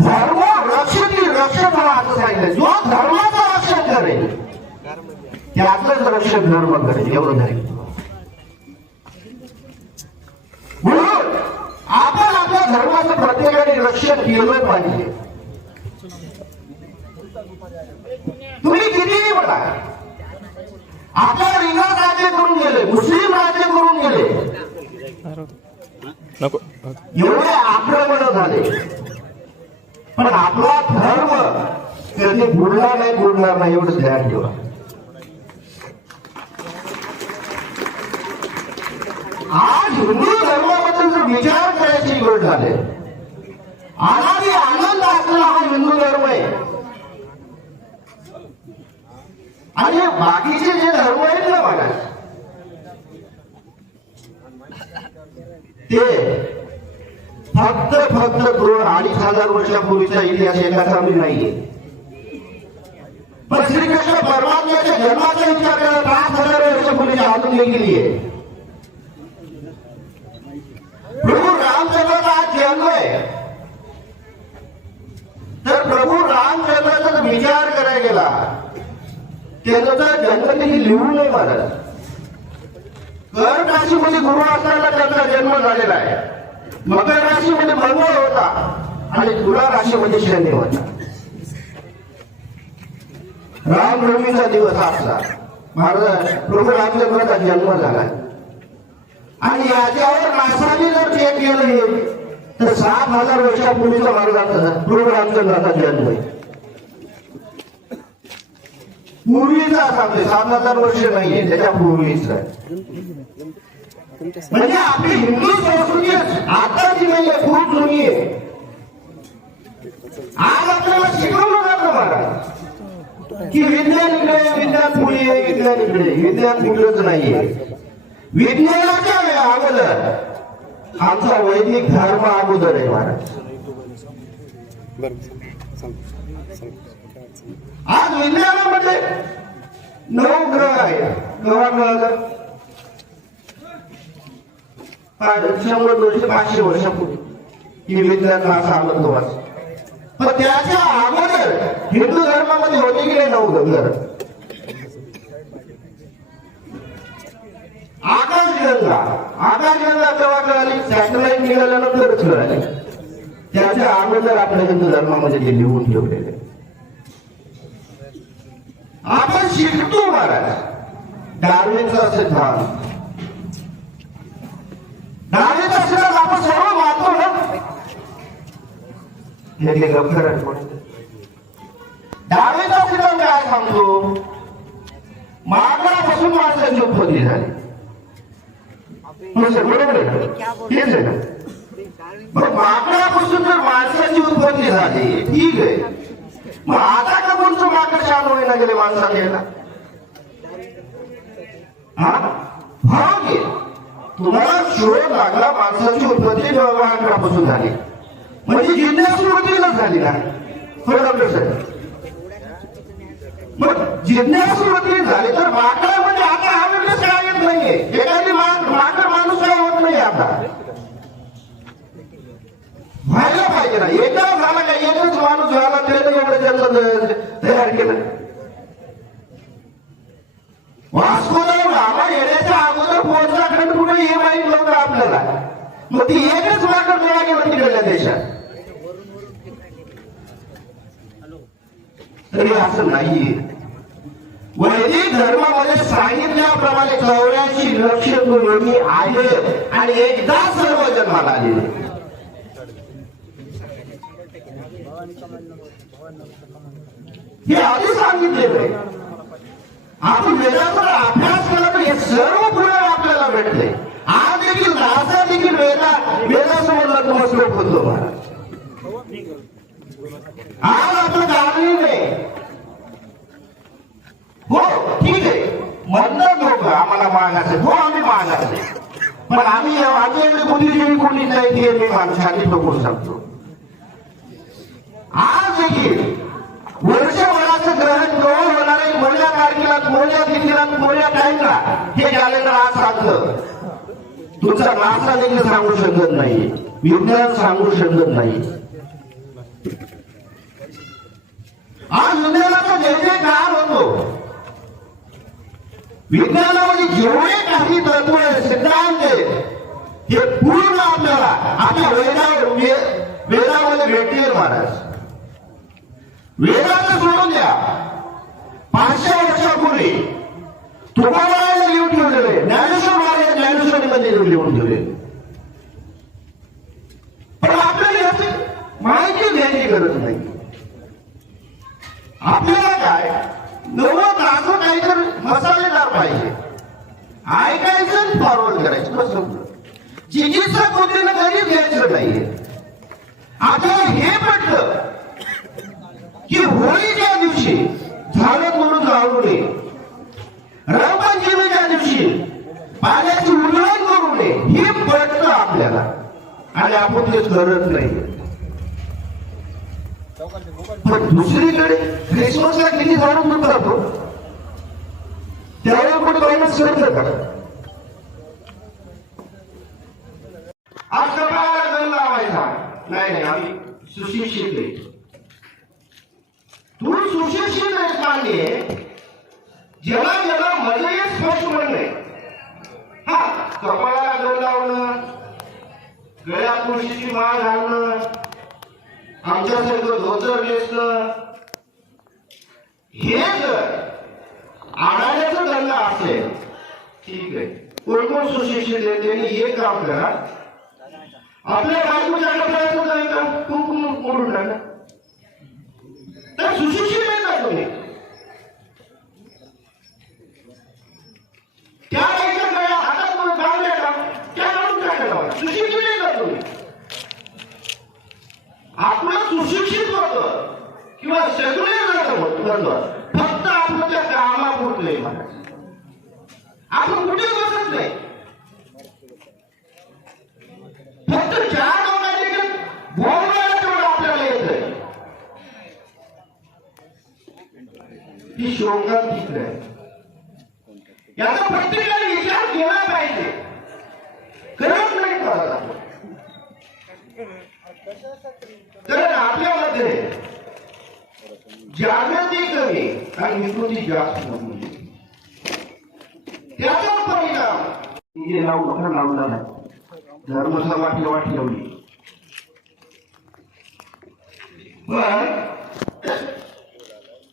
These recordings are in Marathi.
धर्म रक्षक रक्षक मला असं सांगितलं. जो धर्माचं रक्षण करेल त्याचंच रक्षक धर्म करेल एवढं नाही म्हणून आपण आपल्या धर्माचं प्रत्येकाने रक्षण केलं पाहिजे. तुम्ही कितीही म्हणा आपल्या इंग्रज राज्य करून गेले मुस्लिम राज्य करून गेले नको. एवढे आक्रमण झाले. पण आपला धर्म त्यांनी बुडणार नाही बुडणार नाही एवढं ध्यान ठेवा. आज हिंदू धर्माबद्दल विचार करायची वेळ झाले अनादी आनंद असलेला हा हिंदू धर्म आहे आणि बाकीचे जे धर्म आहेत ना बघा ते फक्त फक्त दोन अडीच हजार वर्षापूर्वीचा इतिहास एकाचा मी नाहीये पण श्रीकृष्ण परमात्म्याच्या जन्माचा विचार केला पाच हजार वर्षापूर्वीची अजून गेली आहे. प्रभू रामचंद्राचा आज जन्म आहे. तर प्रभू रामचंद्राचा विचार करायला गेला. त्याचा जन्म त्यांनी लिहू नये महाराज कर राशीमध्ये गुरु असताना त्यांचा जन्म झालेला आहे. मकर राशीमध्ये मंगळ होता. आणि तुला राशीमध्ये शनी होता रामनवमीचा दिवस असला महाराज प्रभू रामचंद्राचा जन्म झाला. आणि याच्यावर माणसाने जर चेक केलं तर सात हजार वर्षापूर्वीचा महाराजांचा प्रभू रामचंद्राचा जन्म आहे. पूर्वीचा सांगते म्हणजे सात हजार वर्ष नाहीये त्याच्या पूर्वीचा. आहे म्हणजे आपली हिंदू संस्कृती आताची नाहीये खूप जुनी आहे आज आपल्याला शिकवलं जातं महाराज की विज्ञान इकडे विज्ञान पुढे आहे, विज्ञान इकडे. विज्ञान कुठलंच नाहीये. विज्ञानाच्या वेळा अगोदर. आमचा वैदिक धर्म अगोदर आहे महाराज. आज विज्ञानामध्ये म्हणजे नऊ ग्रह आहे. नवा ग्रह शंभर दोनशे पाचशे वर्षापूर्वी. ही विज्ञान असा आनंद वाच पण त्याच्या अगोदर हिंदू धर्मामध्ये होते की नाही नऊ ग्रह आकाशगंगा आकाशगंगा केव्हा कळाली? सॅटेलाइट निघाल्यानंतरच कळाली. त्याच्या अगोदर आपल्या हिंदू धर्मामध्ये ते लिहून ठेवलेले आपण शिकतो महाराज. डार्विनचा सिद्धांत. डार्विनचा सिद्धांत आपण सर्व मानतो ना? हे ते गंभीर आहे सिद्धांत काय सांगतो महागडापासून माणसाची उत्पत्ती झाली. बरोबर आहे. ना? आहे मग माकडापासून जर माणसाची उत्पत्ती झाली. ठीक आहे. मग आता का कोणतं माकड शान होईना गेले माणसाला यायला हा? भाव घे तुम्हाला शोध लागला माणसाची उत्पत्ती माकडापासून झाली. म्हणजे जिज्ञासू वृत्तीलाच झाली ना बरोबर डॉक्टर साहेब मग जिज्ञासू वृत्ती झाली तर माकडामध्ये आता अवेअरनेस काय येत नाहीये? एखादी माकड माणूस काय होत नाही आता? व्हायला पाहिजे ना. एकदा झाला का एकच माणूस झाला त्याने एवढं जन्म तयार केलं. वास्को गामा येण्याच्या अगोदर पोहोचला खंड कुठे हे माहीत नव्हतं आपल्याला. मग ती एकच माकड मिळाली केलं तिकडल्या देशात. तरी असं नाहीये. वैदिक धर्मामध्ये सांगितल्याप्रमाणे चौऱ्याची लक्ष योनी आहे आणि एकदा सर्व जन्माला आले. हे आधी सांगितलेलं आहे आपण वेदाचा अभ्यास केला तर हे सर्व पुरावे आपल्याला भेटले आज देखील नासा देखील वेदा वेदासमोर नतमस्तक होतो आज आपलं जाणीव आहे हो ठीक आहे म्हणतात लोक आम्हाला मागायचे हो आम्ही मागायचे पण आम्ही आम्ही एवढी बुद्धिजीवी कोणी नाही ते मी माणसाने लोक सांगतो आज देखील वर्षभराचं ग्रहण जवळ होणार आहे. कोणत्या तारखेला कोणत्या दिल्लीला कोणत्या टाईमला हे कॅलेंडर आज सांगतं तुमचा नासा देखील सांगू शकत नाही. विज्ञान सांगू शकत नाही. आज विज्ञानाचा जय जयकार होतो. विज्ञानामध्ये जेवढे काही तत्व आहे सिद्धांत हे पूर्ण आपल्याला आपल्या वेदावर वे- वेदामध्ये भेटतील महाराज. वेदाचं सोडून द्या. पाचशे वर्षापूर्वी तुकारायला लिहून ठेवलेले ज्ञानेश्वर महाराज ज्ञानेश्वरीमध्ये लिहून ठेवले पण आपल्याला याची माहिती घ्यायची गरज नाही. आपल्याला काय? नवं ताजं काहीतरी मसालेदार पाहिजे. ऐकायचं फॉरवर्ड करायचं बस संपलं. चिकित्सा कोणतीनं घरीच घ्यायचं नाहीये. आता हे पण की होळीच्या दिवशी झाडं तोडून जाऊ नये रंगपंचमीच्या दिवशी पाण्याची उधळण करू नये हे पटलं आपल्याला आणि आपण करत नाही. पण दुसरीकडे क्रिसमसला किती झाडं तुटतात हो? त्यावेळेला कोणी मायनस करतं का आज कपाळाला गण लावायचा. नाही नाही आम्ही सुशिक्षित आहे तू सुशिक्षित आहेस मान्य जेव्हा ज्याला मध्ये स्पष्ट म्हणणे. हा कपाळाला जण लावणं गळ्यात तुळशीची माळ घालणं आमच्यासारखं धोतर नेसणं हे जर आणायचं दंड असेल ठीक आहे. कोण कोण सुशिक्षित आहे त्यांनी एक काम करा. आपल्या बायकोच्या प्रयत्न काय का कुंकुम मोडून टाका. तर सुशिक्षित आहे का तुम्ही त्या बाईच्या गळ्या हातात तुम्ही बांधल्या का त्या काढून टाकायला सुशिक्षित आहे का तुम्ही आपलं सुशिक्षित होतं किंवा सगळे जण होतं फक्त आपलं त्या कामापुरतं आहे महाराज. आपण कुठे बसत नाही फक्त चार लोकांचे बोलवायला तेवढं आपल्याला येत ती शोका तिकडे आहे. याचा प्रत्येकाने विचार केला पाहिजे. करत नाही करत कारण आपल्यामध्ये जागृती कमी आणि विकृती जास्त म्हणून. त्याचा परिणाम लावून लावला नाही धर्म धर्मसभा वाट ठेवली पण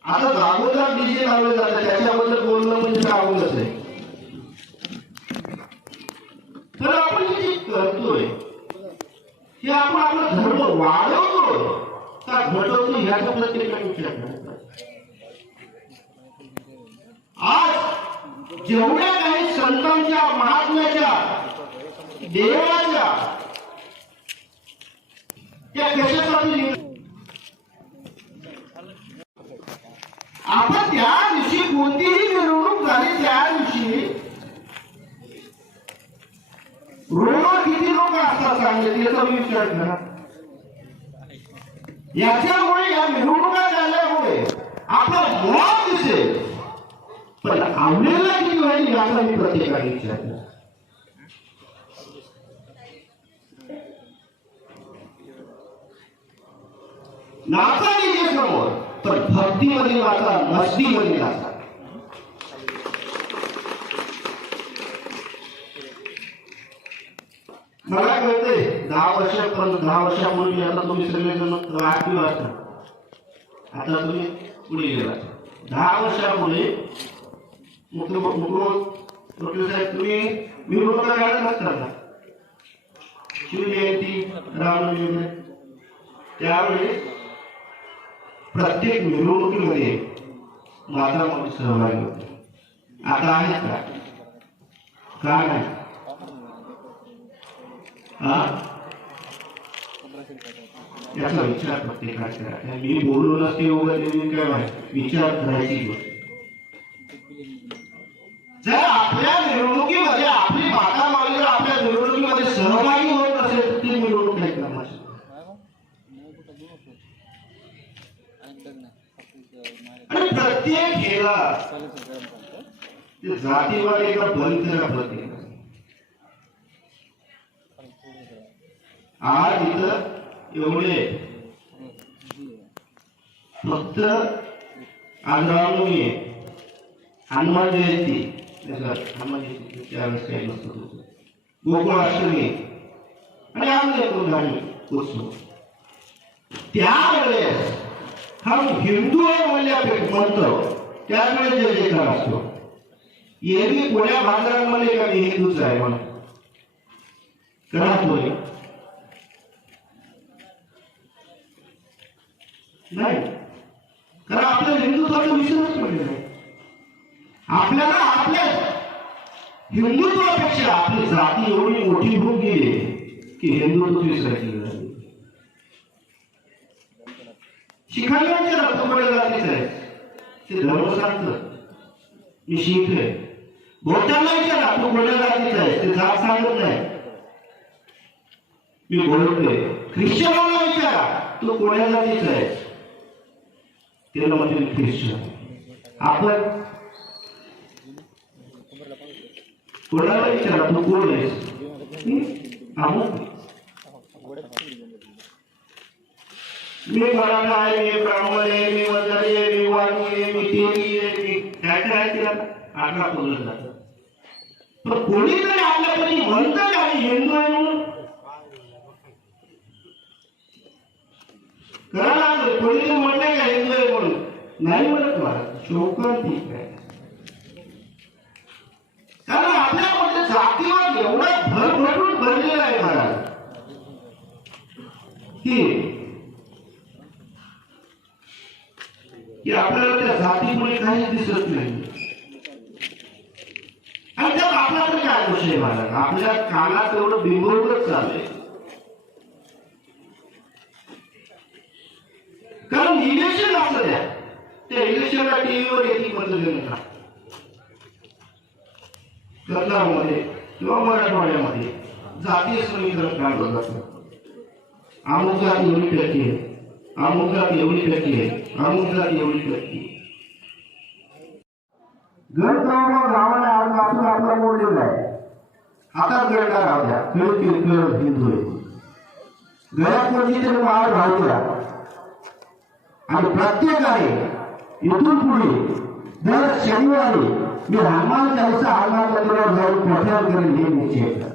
आता जागोजाग डीजे लावले जातात त्याच्याबद्दल बोलणं म्हणजे जागोलच आहे. तर आपण जे करतोय हे आपण आपला धर्म वाढवतो का घडवतो ह्याचा प्रत्येकाने विचार करायचा आज जेवढ्या देवाच्या. त्या कशासाठी आपण त्या दिवशी कोणतीही मिरवणूक झाली त्या दिवशी रोड किती लोक असतात सांगितले याचा विचार करा. याच्यामुळे या मिरवणुका झाल्यामुळे आपलं मुळात दिसेल. पण आवडेला किती होईल याचा मी प्रत्येकाने विचार नाचा डीजे समोर पण भक्तीमध्ये नाचा मस्तीमध्ये नाचा मला कळते दहा वर्षापर्यंत दहा वर्षापूर्वी आता तुम्ही सगळेजण ऍक्टिव्ह असतात आता तुम्ही पुढे गेला दहा वर्षापूर्वी मुख्य मुख्य साहेब तुम्ही मिरवणुका काढत नसतात ना शिवजयंती रामनवमी त्यावेळी प्रत्येक मिरवणुकीमध्ये माझा मोठी सहभागी होते. आता आहेत का? का नाही? हा? याचा विचार प्रत्येकाने करा मी बोललो नसते वगैरे काय माहिती विचार करायची गोष्ट जर आपल्या मिरवणुकीमध्ये आपली माता माऊली आपल्या मिरवणुकीमध्ये सहभागी होत असेल तर ती मिरवणूक नाही करणार आणि केला. ते जातीवाद एकदा बंद करा प्रत्येक आज इथं एवढे. फक्त आज रामनवमी हनुमान जयंती. हनुमान जयंती त्यावेळेस काही नसतं तुझं गोकुळाष्टमी आणि आमचे धार्मिक उत्सव. त्यावेळेस हम हिंदू आहे म्हणल्यापेक्षा म्हणतो. त्यावेळेस जय जयकार असतो. एरवी पुण्या बाजारांमध्ये का मी हिंदूच आहे म्हणून. राहतोय नाही. कारण आपल्या हिंदुत्वाचा विषयच म्हणजे आहे आपल्याला आपल्या हिंदुत्वापेक्षा आपली जाती एवढी मोठी होऊन गेली की हिंदुत्व विसरायची वेळ आली. शिखांचे रक्तपडे जातीच ते धर्म सांगतं मी शिकलोय. आहे विचारा तू कोण्या जातीचा आहे ते जात सांगत नाही. मी बोलतोय. ख्रिश्चनांना विचारा तू कोण्या जातीचा आहे त्याला म्हणजे ख्रिश्चन. आपण कोणाला विचारा तू कोण आहेस? हं? मी मराठा आहे मी ब्राह्मण आहे मी वजारी आहे मी वाणी काय आहे तिला? आकडा बोललं जातं पण कोणी जरी कोणीतरी आपल्यापैकी म्हणतं का मी हिंदू आहे म्हणून? कळायला लागलं कोणीतरी म्हणलंय का हिंदू आहे म्हणून. नाही म्हणत मला शोकन ठीक आहे कारण आपल्यामध्ये जातीवाद एवढा भर भरभरून भरलेला आहे महाराज. की आपल्याला त्या काही दिसत नाही. आणि त्यात आपला तर काय दोष आहे महाराज आपल्या कानात एवढं बिंबवतच चाललंय. कारण इलेक्शन असं द्या त्या इलेक्शनला टीव्हीवर येते मतदान कन्नडमध्ये किंवा मराठवाड्यामध्ये जातीय समीकरण काढलं जातं अमुक जात एवढी व्यक्ती आहे अमुक जात एवढी व्यक्ती आहे अमुक जात एवढी व्यक्ती आहे. गड क्रमांक गावाने आज आपण आपला मोडलेला आहे. हातात गडला राहू द्या खेळ किरकिर हिंदू आहे गळ्यात म्हणजे तरी माळ राहू आणि प्रत्येकाने इथून पुढे दर शनिवारी मी हनुमान चालीसा हनुमान जाऊन प्रचार करेन हे निश्चय.